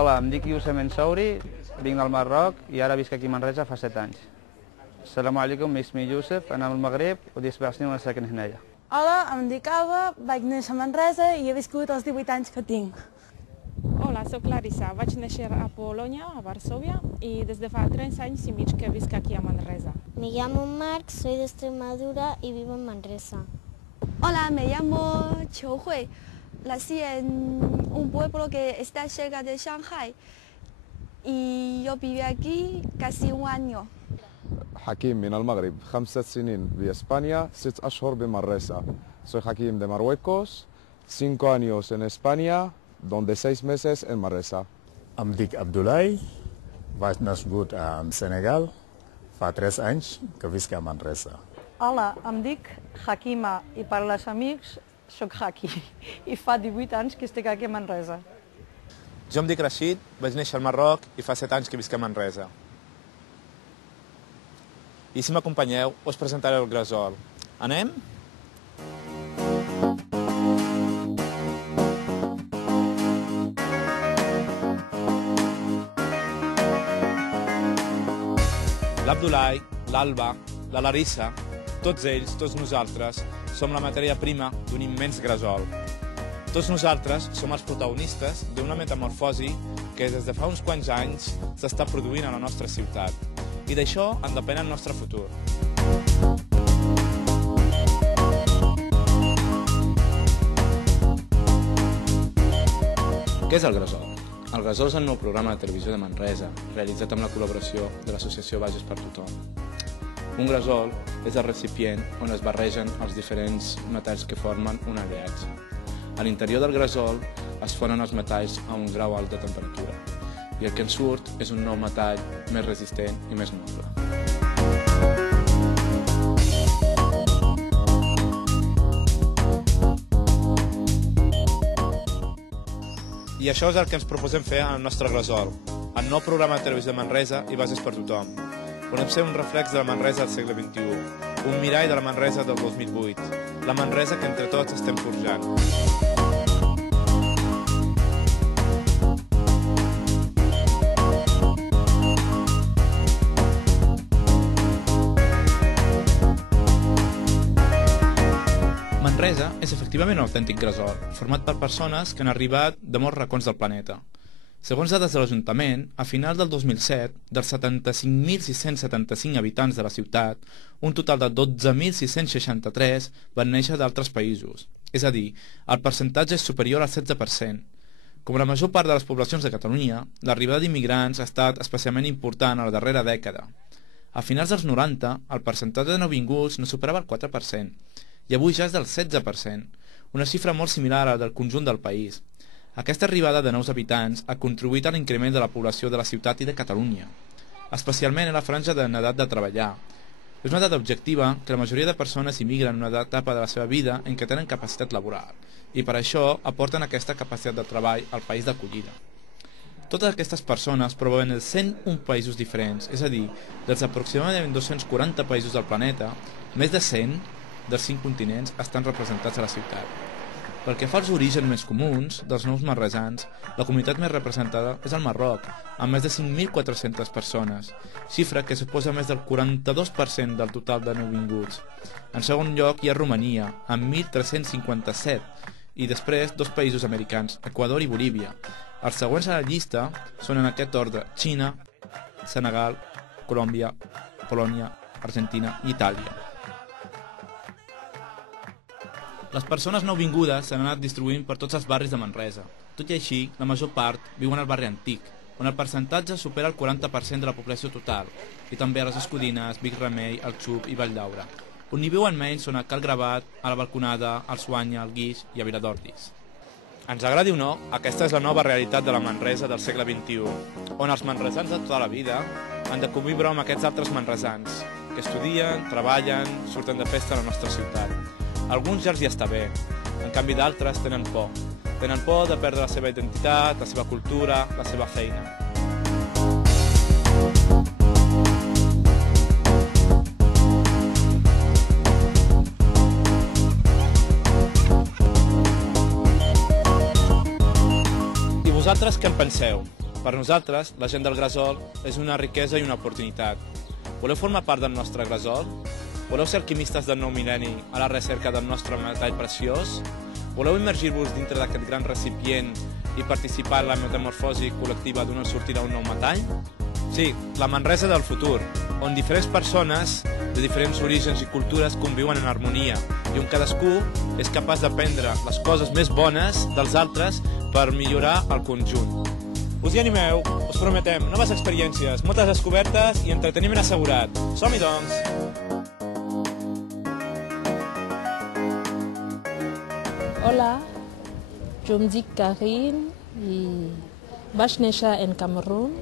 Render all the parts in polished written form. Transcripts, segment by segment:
Hola, em dic Youssef Mensouri, vinc del Marroc i ara visc aquí a Manresa fa 7 anys. Assalamu alaikum, ismi Youssef, أنا من المغرب ودي 7 سنين وأنا ساكن هنايا. Hola, em dic Alba, vaig néixer a Manresa i he viscut els 18 anys que tinc. Hola, soc Larissa, vaig néixer a Polònia, a Varsovia, i des de fa 3 anys i mig que visc aquí a Manresa. Me llamo Marc, soy de Extremadura y vivo en Manresa. Hola, me llamo Qiu Hui, nací en un pueblo que está cerca de Shanghai y yo viví aquí casi un año. حكيم من المغرب 5 سنين بإسبانيا 6 أشهر بمنرesa. Soy Hakim de Marruecos, 5 años en España, donde 6 meses en Manresa. Em dic Abdoulaye, vaig nascut en Senegal, fa 3 anys que visc a Manresa. Hola, em dic Hakima i per als amics soc Haki i fa 18 anys que estic aquí a Manresa. Jo em dic Rashid, vaig néixer al Marroc i fa 7 anys que visc a Manresa. I si m'acompanyeu, us presentaré el gresol. Anem? L'Abdoulaye, l'Alba, la Larissa, tots ells, tots nosaltres, som la matèria prima d'un immens gresol. Tots nosaltres som els protagonistes d'una metamorfosi que des de fa uns quants anys s'està produint a la nostra ciutat. I d'això en depèn el nostre futur. Què és el gresol? El gresol és el nou programa de televisió de Manresa, realitzat amb la col·laboració de l'associació Bages per Tothom. Un gresol és el recipient on es barregen els diferents metalls que formen un aliatge. A l'interior del gresol es fonen els metalls a un grau alt de temperatura i el que en surt és un nou metall més resistent i més noble. I això és el que ens proposem fer en el nostre gresol, el nou programa de televisió de Manresa i Bases per Tothom. Volem ser un reflex de la Manresa del segle XXI, un mirall de la Manresa del 2008, la Manresa que entre tots estem forjant. Manresa és efectivament un autèntic gresol, format per persones que han arribat de molts racons del planeta. Segons dades de l'Ajuntament, a finals del 2007, dels 75.675 habitants de la ciutat, un total de 12.663 van néixer d'altres països. És a dir, el percentatge és superior al 16%. Com la major part de les poblacions de Catalunya, l'arribada d'immigrants ha estat especialment important a la darrera dècada. A finals dels 90, el percentatge de nouvinguts no superava el 4%, i avui ja és del 16%, una xifra molt similar a la del conjunt del país. Aquesta arribada de nous habitants ha contribuït a l'increment de la població de la ciutat i de Catalunya, especialment en la franja en edat de treballar. És una dada objectiva que la majoria de persones immigren en una etapa de la seva vida en què tenen capacitat laboral, i per això aporten aquesta capacitat de treball al país d'acollida. Totes aquestes persones provenen de 101 països diferents, és a dir, dels aproximadament 240 països del planeta, més de 100 dels 5 continents estan representats a la ciutat. Pel que fa als orígens més comuns dels nous marresans, la comunitat més representada és el Marroc, amb més de 5.400 persones, xifra que suposa més del 42% del total de nouvinguts. En segon lloc hi ha Romania, amb 1.357, i després 2 països americans, Equador i Bolívia. Els següents a la llista són en aquest ordre: Xina, Senegal, Colòmbia, Polònia, Argentina i Itàlia. Les persones nouvingudes s'han anat distribuint per tots els barris de Manresa. Tot i així, la major part viuen al barri antic, on el percentatge supera el 40% de la població total, i també a les Escudines, Vic Remei, el Xup i Valldaura. On hi viuen menys són a Cal Gravat, a la Balconada, al Suanya, al Guix i a Viladordis. Ens agradi o no, aquesta és la nova realitat de la Manresa del segle XXI, on els manresans de tota la vida han de conviure amb aquests altres manresans, que estudien, treballen, surten de festa a la nostra ciutat. Alguns ja els hi està bé, en canvi d'altres tenen por. Tenen por de perdre la seva identitat, la seva cultura, la seva feina. I vosaltres què en penseu? Per nosaltres, la gent del Gresol és una riquesa i una oportunitat. Voleu formar part del nostre Gresol? Voleu ser alquimistes del nou mil·lenni a la recerca del nostre metall preciós? Voleu immergir-vos dintre d'aquest gran recipient i participar en la metamorfosi col·lectiva d'una sortida a un nou metall? Sí, la Manresa del futur, on diferents persones de diferents orígens i cultures conviuen en harmonia i on cadascú és capaç d'aprendre les coses més bones dels altres per millorar el conjunt. Us hi animeu, us prometem noves experiències, moltes descobertes i entreteniment assegurat. Som-hi, doncs! Hola, jo em dic Karin i vaig néixer en Camerun.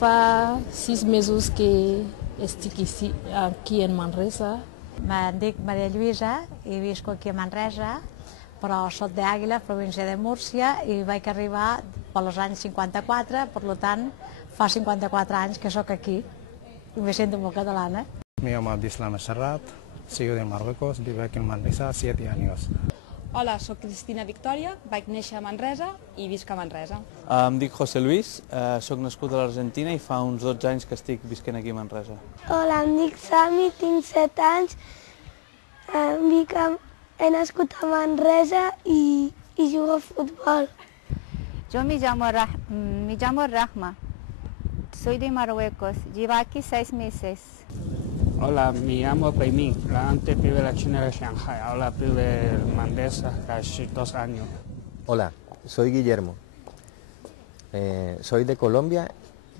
Fa 6 mesos que estic aquí en Manresa. Em dic Maria Lluïsa i visco aquí a Manresa, però soc d'Àguila, província de Múrcia, i vaig arribar per als anys 54, per tant, fa 54 anys que soc aquí i me siento molt catalana. Me llamo Abdislam Serrat, soy de Marruecos, vivo aquí en Manresa 7 años. Hola, soc Cristina Victòria, vaig néixer a Manresa i visc a Manresa. Em dic José Luis, soc nascut a l'Argentina i fa uns 12 anys que estic visquent aquí a Manresa. Hola, em dic Sami, tinc 7 anys, he nascut a Manresa i jugo a futbol. Yo me llamo Rahma, soy de Marruecos, llevo aquí 6 meses. Hola, me llamo Peimin, antes vive en la China de Shanghai, ahora vive en Manresa, casi 2 años. Hola, soy Guillermo, soy de Colombia,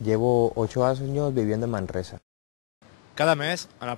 llevo 8 años viviendo en Manresa. Cada mes, en el